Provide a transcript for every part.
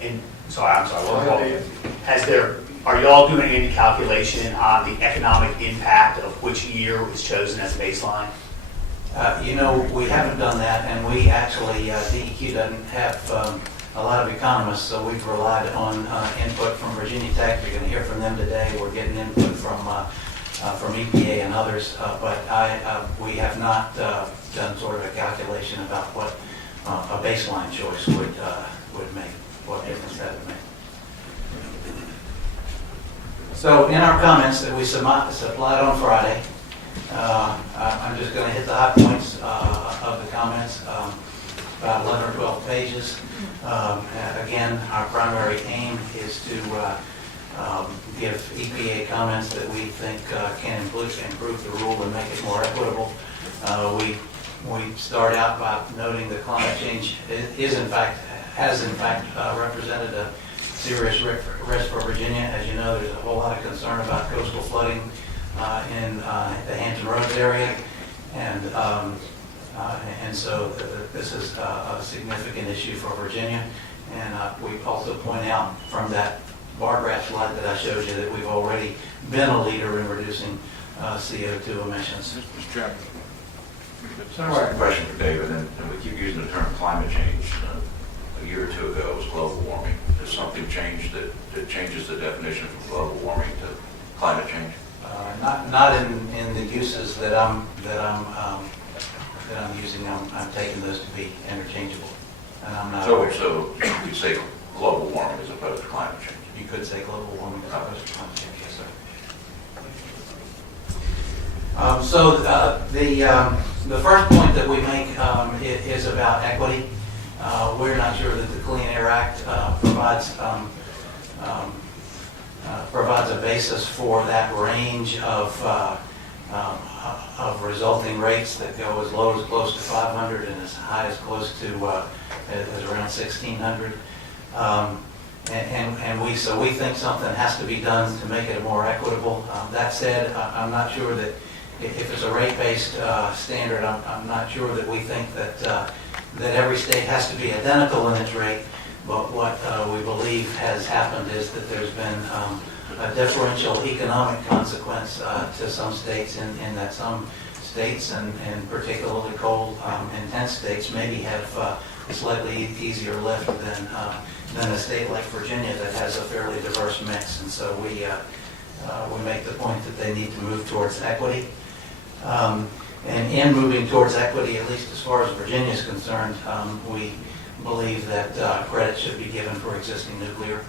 And so I'm sorry, are you all doing any calculation on the economic impact of which year was chosen as a baseline? We haven't done that, and we actually, DEQ doesn't have a lot of economists, so we've relied on input from Virginia Tech. You're going to hear from them today. We're getting input from EPA and others, but we have not done sort of a calculation about what a baseline choice would make, what difference that would make. So in our comments that we supplied on Friday, I'm just going to hit the high points of the comments, about 11 or 12 pages. Again, our primary aim is to give EPA comments that we think can improve the rule and make it more equitable. We start out by noting that climate change has in fact represented a serious risk for Virginia. As you know, there's a whole lot of concern about coastal flooding in the Hampton Roads area, and so this is a significant issue for Virginia. And we also point out from that bar graph slide that I showed you that we've already been a leader in reducing CO2 emissions. Mr. Chairman. So I have a question for David, and we keep using the term climate change. A year or two ago it was global warming. Has something changed that changes the definition from global warming to climate change? Not in the uses that I'm using. I'm taking those to be interchangeable, and I'm not. So you could say global warming as opposed to climate change. You could say global warming as opposed to climate change, yes, sir. The first point that we make is about equity. We're not sure that the Clean Air Act provides a basis for that range of resulting rates that go as low as close to 500 and as high as close to as around 1,600. So we think something has to be done to make it more equitable. That said, I'm not sure that if it's a rate-based standard, I'm not sure that we think that every state has to be identical in its rate. But what we believe has happened is that there's been a differential economic consequence to some states, in that some states, and particularly coal intense states, maybe have a slightly easier lift than a state like Virginia that has a fairly diverse mix. And so we make the point that they need to move towards equity. And in moving towards equity, at least as far as Virginia is concerned, we believe that credit should be given for existing nuclear.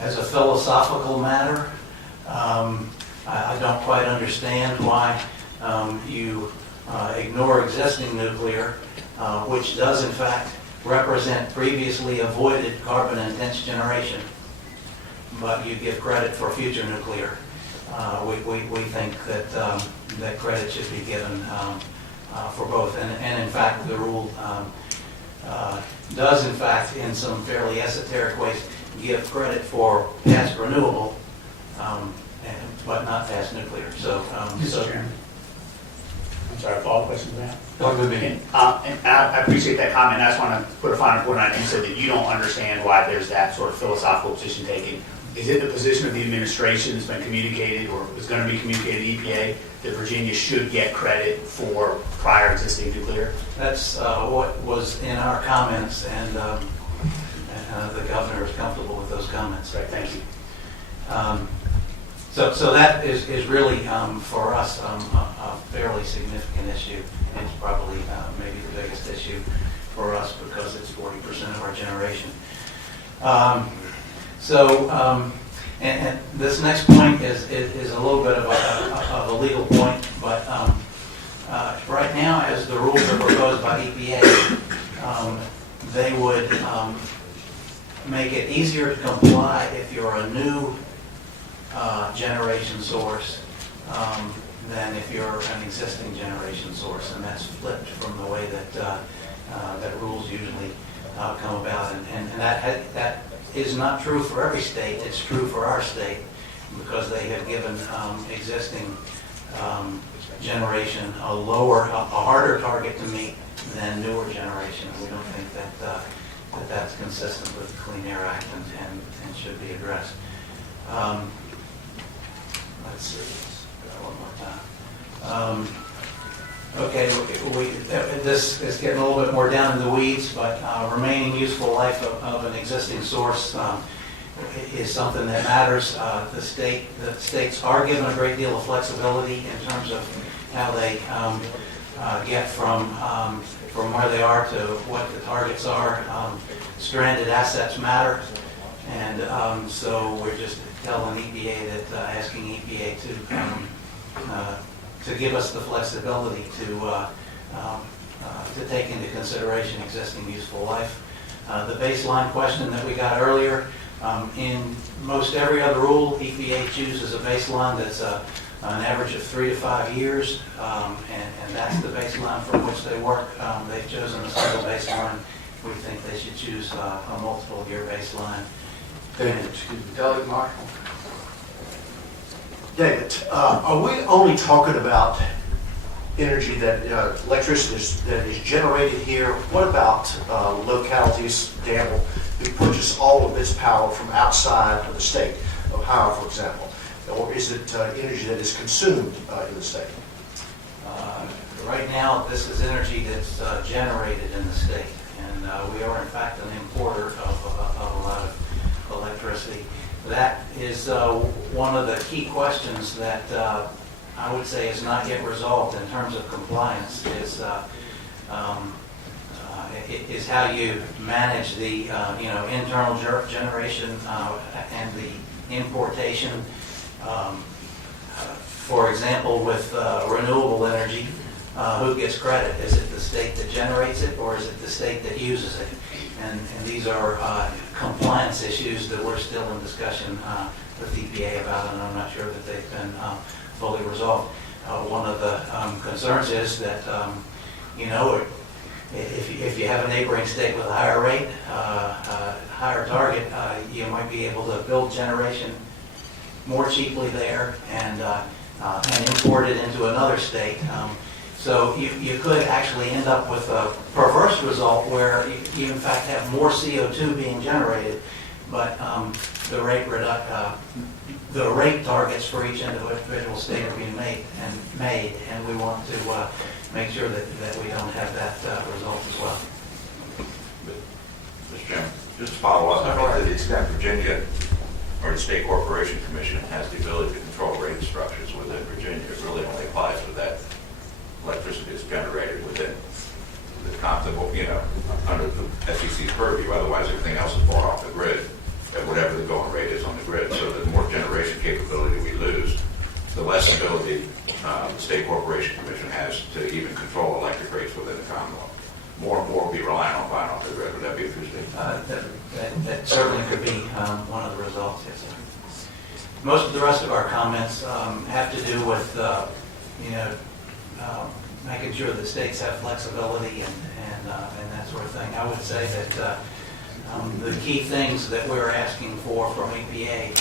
As a philosophical matter, I don't quite understand why you ignore existing nuclear, which does in fact represent previously avoided carbon-intense generation, but you give credit for future nuclear. We think that credit should be given for both, and in fact the rule does in fact, in some fairly esoteric ways, give credit for past renewable, but not past nuclear. So, Mr. Chairman. I'm sorry, follow-up question to that? and And I appreciate that comment. I just want to put a finer point on it. You said that you don't understand why there's that sort of philosophical position taken. Is it the position of the administration that's been communicated or is going to be communicated to EPA that Virginia should get credit for prior existing nuclear? that's what was in our comments, and the governor is comfortable with those comments. Right, thank you. So that is really, for us, a fairly significant issue. It's probably maybe the biggest issue for us because it's 40% of our generation. And this next point is a little bit of a legal point, but right now, as the rules are proposed by EPA, they would make it easier to comply if you're a new generation source than if you're an existing generation source, and that's flipped from the way that rules usually come about, and that is not true for every state. It's true for our state because they have given existing generation a harder target to meet than newer generation. We don't think that that's consistent with the Clean Air Act and should be addressed. Let's see, one more time. Okay, this is getting a little bit more down in the weeds, but remaining useful life of an existing source is something that matters. The states are given a great deal of flexibility in terms of how they get from where they are to what the targets are. Stranded assets matter, and so we're just telling EPA that asking EPA to give us the flexibility to take into consideration existing useful life. The baseline question that we got earlier, in most every other rule, EPA chooses a baseline that's an average of 3 to 5 years, and that's the baseline from which they work. They've chosen a single baseline. We think they should choose a multiple-year baseline. David, Delegate Marshall. David, are we only talking about energy that, electricity that is generated here? What about localities, Danville, who purchase all of its power from outside of the state, Ohio, for example? Or is it energy that is consumed in the state? Right now, this is energy that's generated in the state, and we are in fact an importer of a lot of electricity. That is one of the key questions that I would say is not yet resolved in terms of compliance, is how you manage the internal generation and the importation. For example, with renewable energy, who gets credit? Is it the state that generates it, or is it the state that uses it? And these are compliance issues that we're still in discussion with EPA about, and I'm not sure that they've been fully resolved. One of the concerns is that, if you have a neighboring state with a higher rate, higher target, you might be able to build generation more cheaply there and import it into another state. So you could actually end up with a perverse result where you in fact have more CO2 being generated, but the rate targets for each individual state are being made, and we want to make sure that we don't have that result as well. Mr. Chairman, just to follow up, to the extent Virginia or the State Corporation Commission has the ability to control rate structures within Virginia, it really only applies to that electricity is generated within the comfortable, under the FCC's purview. Otherwise, everything else is bought off the grid at whatever the going rate is on the grid. So the more generation capability we lose, the less ability the State Corporation Commission has to even control electric rates within the Commonwealth. More and more will be relying on buying off the grid. Would that be a true statement? That certainly could be one of the results, yes, sir. Most of the rest of our comments have to do with, making sure that states have flexibility and that sort of thing. I would say that the key things that we're asking for from EPA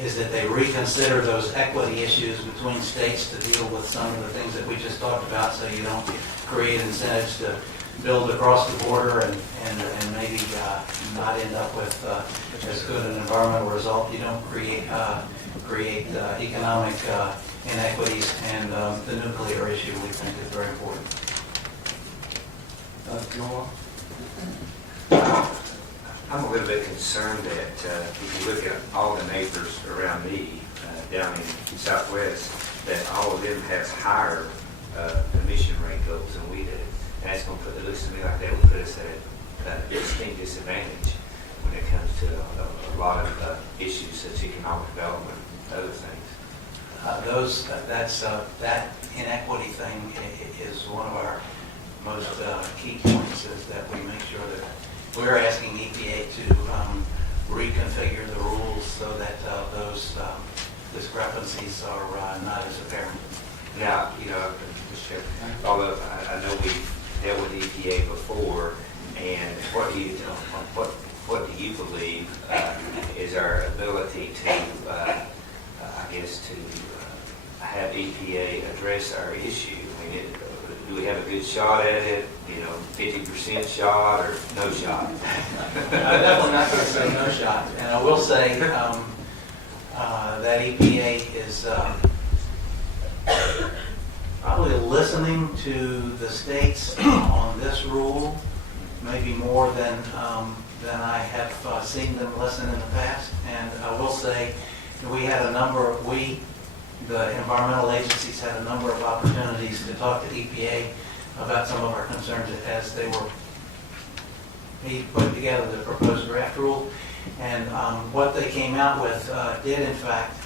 is that they reconsider those equity issues between states to deal with some of the things that we just talked about, so you don't create incentives to build across the border and maybe not end up with as good an environmental result. You don't create economic inequities, and the nuclear issue we think is very important. I'm a little bit concerned that if you look at all the neighbors around me down in Southwest, that all of them has higher emission rate goals than we do. And that's going to put, it looks to me like that would put us at a distinct disadvantage when it comes to a lot of issues such as economic development and other things. That inequity thing is one of our most key points, is that we make sure that we're asking EPA to reconfigure the rules so that those discrepancies are not as apparent. Now, Mr. Chairman, although I know we've dealt with EPA before, and what do you believe is our ability to, to have EPA address our issue? I mean, do we have a good shot at it? 50% shot or no shot? I'm definitely not going to say no shot. And I will say that EPA is probably listening to the states on this rule, maybe more than I have seen them listen in the past. And I will say we had the environmental agencies had a number of opportunities to talk to EPA about some of our concerns as they were putting together the proposed draft rule. And what they came out with did in fact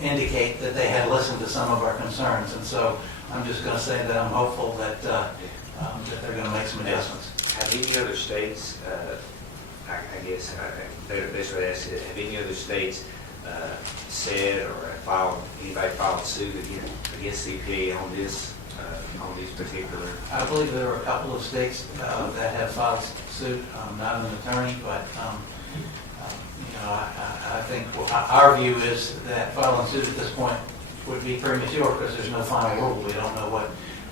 indicate that they had listened to some of our concerns. And so I'm just going to say that I'm hopeful that they're going to make some adjustments. Have any other states, I guess, the best way to ask it, have any other states said or anybody filed suit against EPA on these particular? I believe there are a couple of states that have filed suit. I'm not an attorney, but I think our view is that filing suit at this point would be premature because there's no final rule. We don't know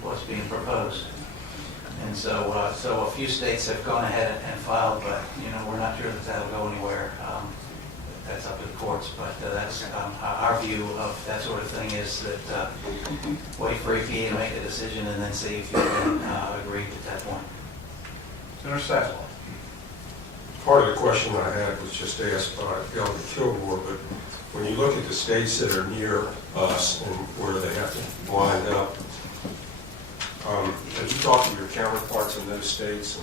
what's being proposed. And so a few states have gone ahead and filed, but we're not sure that that'll go anywhere. That's up to the courts, but that's our view of that sort of thing is that wait for EPA to make a decision and then see if you can agree at that point. Senator Sasslaw. Part of the question I had was just asked by Elder Kilgore, but when you look at the states that are near us and where they have to wind up, have you talked to your counterparts in those states?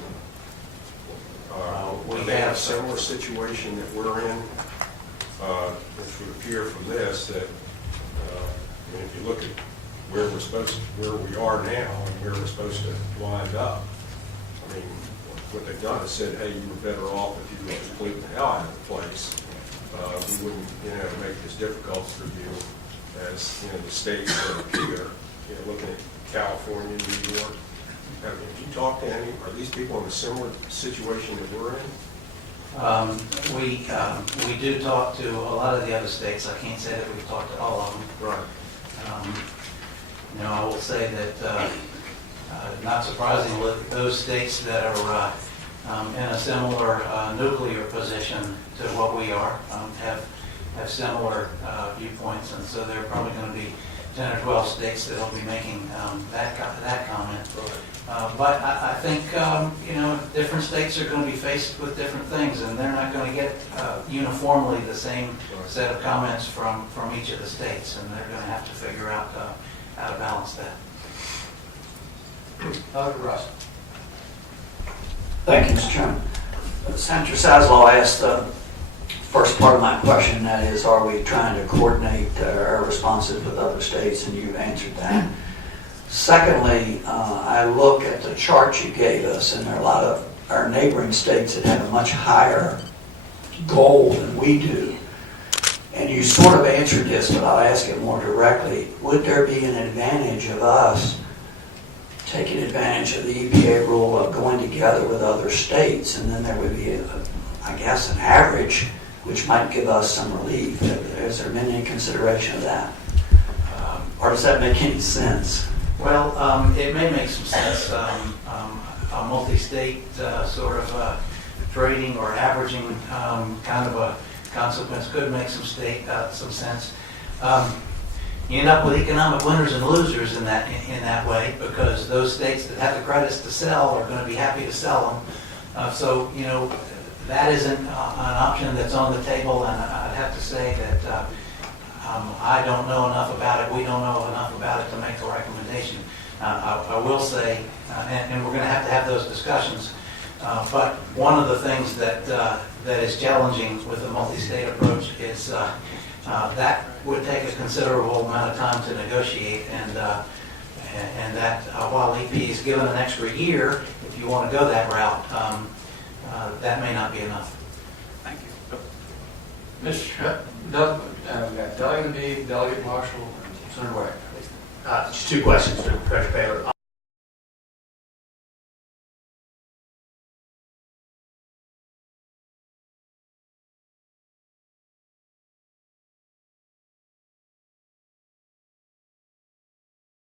We they have have a similar situation that we're in, which would appear from this that if you look at where we are now and where we're supposed to wind up, I mean, what they've done is said, hey, you were better off if you were completing the hell out of the place. We wouldn't make it as difficult for you as the states that are here. Looking at California, New York. Have you talked to any? Are these people in a similar situation that we're in? We do talk to a lot of the other states. I can't say that we've talked to all of them. Right. I will say that, not surprisingly, those states that are in a similar nuclear position to what we are have similar viewpoints, and so there are probably going to be 10 or 12 states that will be making that comment. But I think, different states are going to be faced with different things, and they're not going to get uniformly the same set of comments from each of the states, and they're going to have to figure out how to balance that. Dr. Russell. Thank you, Mr. Chairman. Senator Sasslaw asked the first part of my question, that is, are we trying to coordinate our responses with other states, and you've answered that. Secondly, I look at the chart you gave us, and there are a lot of our neighboring states that have a much higher goal than we do. And you sort of answered this, but I'll ask it more directly. Would there be an advantage of us taking advantage of the EPA rule of going together with other states, and then there would be, I guess, an average, which might give us some relief? Has there been any consideration of that? Or does that make any sense? Well, it may make some sense. A multi-state sort of trading or averaging kind of a consequence could make some sense. You end up with economic winners and losers in that way, because those states that have the credits to sell are going to be happy to sell them. So that isn't an option that's on the table, and I'd have to say that I don't know enough about it. We don't know enough about it to make a recommendation. I will say, and we're going to have those discussions, but one of the things that is challenging with the multi-state approach is that would take a considerable amount of time to negotiate, and that while EP is given an extra year, if you want to go that route, that may not be enough. Thank you. Mr. Doug, we got Delegate Meade, Delegate Marshall, and Senator Wagner. Just two questions for Treasurer Paylor.